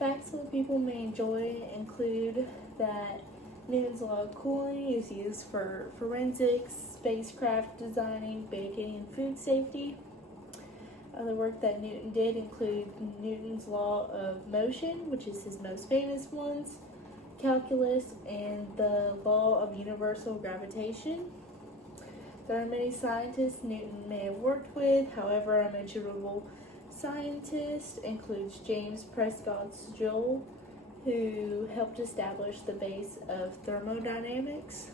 Facts that people may enjoy include that Newton's law of cooling is used for forensics, spacecraft designing, baking, and food safety. Other work that Newton did include Newton's law of motion, which is his most famous ones, calculus, and the law of universal gravitation. There are many scientists Newton may have worked with. However, a mentionable scientist includes James Prescott Joule, who helped establish the base of thermodynamics.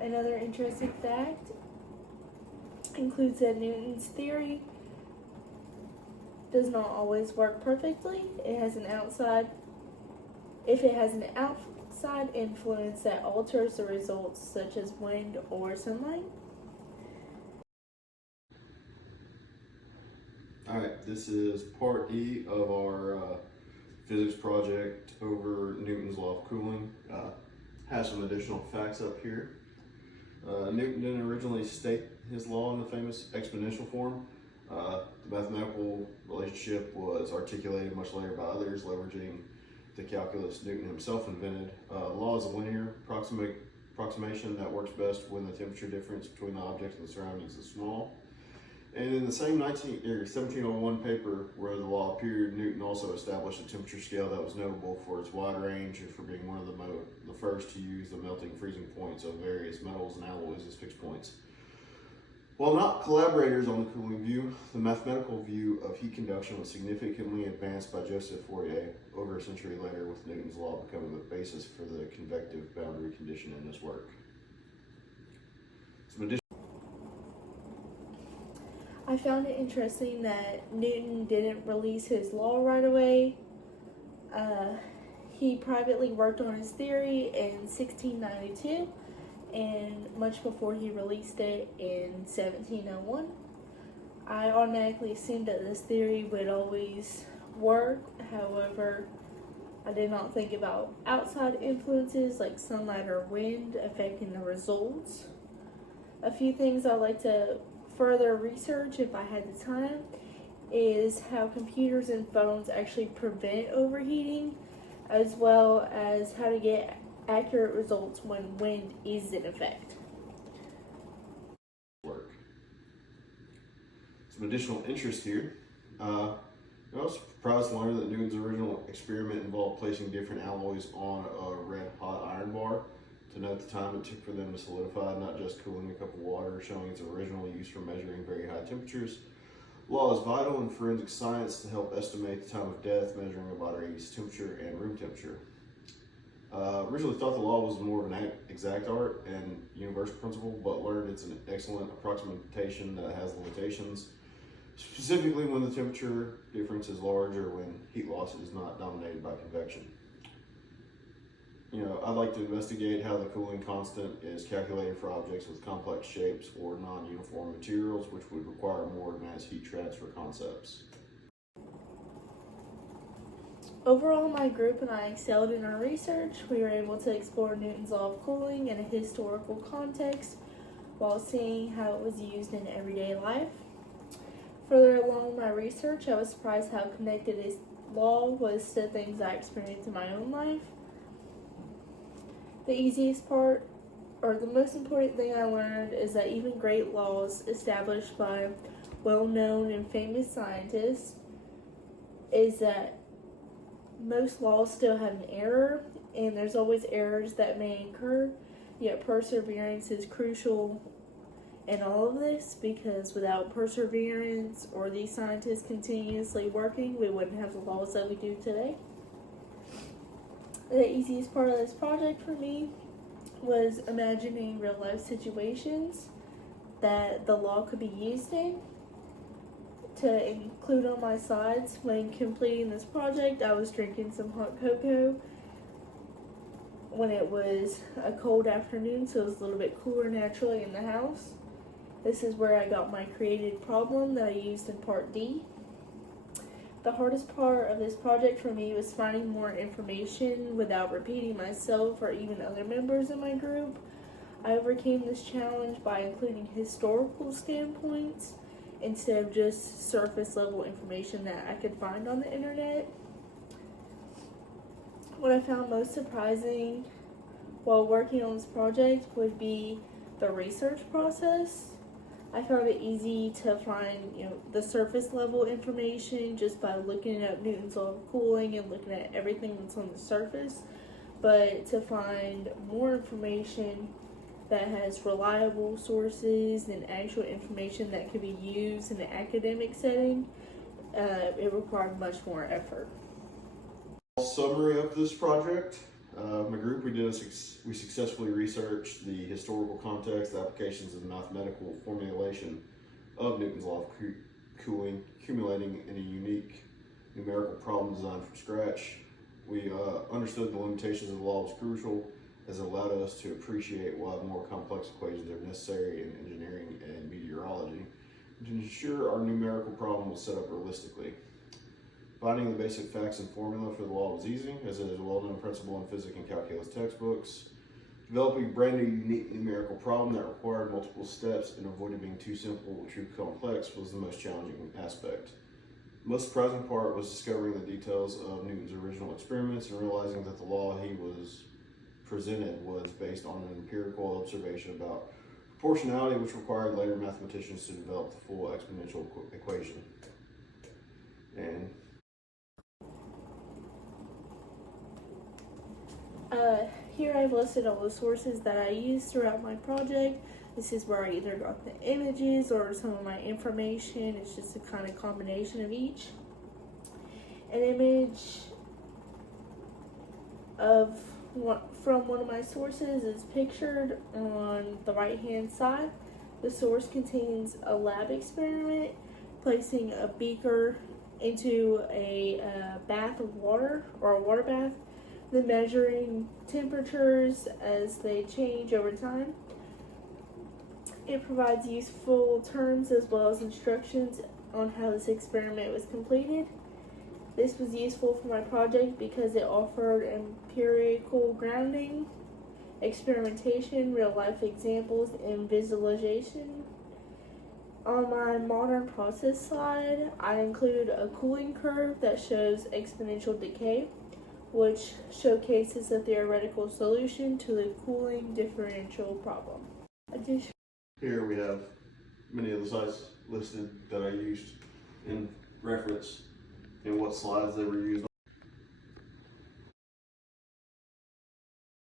Another interesting fact includes that Newton's theory does not always work perfectly. If it has an outside influence that alters the results, such as wind or sunlight. Alright, this is part E of our physics project over Newton's law of cooling. Has some additional facts up here. Newton didn't originally state his law in the famous exponential form. The mathematical relationship was articulated much later by others, leveraging the calculus Newton himself invented. Law is a linear approximation that works best when the temperature difference between the object and the surroundings is small. And in the same 1701 paper where the law appeared, Newton also established a temperature scale that was notable for its wide range and for being one of the first to use the melting freezing points of various metals and alloys as fixed points. While not collaborators on the cooling view, the mathematical view of heat conduction was significantly advanced by Joseph Fourier over a century later, with Newton's law becoming the basis for the convective boundary condition in his work. I found it interesting that Newton didn't release his law right away. He privately worked on his theory in 1692, and much before he released it in 1701. I automatically assumed that this theory would always work. However, I did not think about outside influences like sunlight or wind affecting the results. A few things I'd like to further research, if I had the time, is how computers and phones actually prevent overheating, as well as how to get accurate results when wind is in effect. Some additional interest here. I was surprised to learn that Newton's original experiment involved placing different alloys on a red hot iron bar to note the time it took for them to solidify, not just cooling a cup of water, showing its original use for measuring very high temperatures. Law is vital in forensic science to help estimate the time of death, measuring a body's temperature and room temperature. Originally thought the law was more of an exact art and universal principle, but learned it's an excellent approximation that has limitations, specifically when the temperature difference is large or when heat loss is not dominated by convection. I'd like to investigate how the cooling constant is calculated for objects with complex shapes or non-uniform materials, which would require more advanced heat transfer concepts. Overall, my group and I excelled in our research. We were able to explore Newton's law of cooling in a historical context while seeing how it was used in everyday life. Further along my research, I was surprised how connected his law was to things I experienced in my own life. The easiest part, or the most important thing I learned, is that even great laws established by well-known and famous scientists is that most laws still have an error, and there's always errors that may occur, yet perseverance is crucial in all of this, because without perseverance or these scientists continuously working, we wouldn't have the laws that we do today. The easiest part of this project for me was imagining real life situations that the law could be used in. To include on my slides, when completing this project, I was drinking some hot cocoa when it was a cold afternoon, so it was a little bit cooler naturally in the house. This is where I got my created problem that I used in part D. The hardest part of this project for me was finding more information without repeating myself or even other members in my group. I overcame this challenge by including historical standpoints instead of just surface level information that I could find on the internet. what I found most surprising while working on this project would be the research process. I found it easy to find, the surface level information just by looking at Newton's law of cooling and looking at everything that's on the surface. But to find more information that has reliable sources and actual information that could be used in an academic setting, it required much more effort. Summary of this project. My group, we successfully researched the historical context, the applications, and the mathematical formulation of Newton's law of cooling, accumulating in a unique numerical problem designed from scratch. We understood the limitations of the law was crucial, as it allowed us to appreciate why more complex equations are necessary in engineering and meteorology, and to ensure our numerical problem was set up realistically. Finding the basic facts and formula for the law was easy, as it is a well-known principle in physics and calculus textbooks. Developing a brand new unique numerical problem that required multiple steps and avoided being too simple or too complex was the most challenging aspect. The most surprising part was discovering the details of Newton's original experiments and realizing that the law he was presented was based on an empirical observation about proportionality, which required later mathematicians to develop the full exponential equation. And here I've listed all the sources that I used throughout my project. This is where I either got the images or some of my information. It's just a kind of combination of each. An image from one of my sources is pictured on the right hand side. The source contains a lab experiment placing a beaker into a bath of water, or a water bath, then measuring temperatures as they change over time. It provides useful terms as well as instructions on how this experiment was completed. This was useful for my project because it offered empirical grounding, experimentation, real-life examples, and visualization. On my modern process slide, I include a cooling curve that shows exponential decay, which showcases a theoretical solution to the cooling differential problem. here we have many of the sites listed that I used in reference and what slides they were used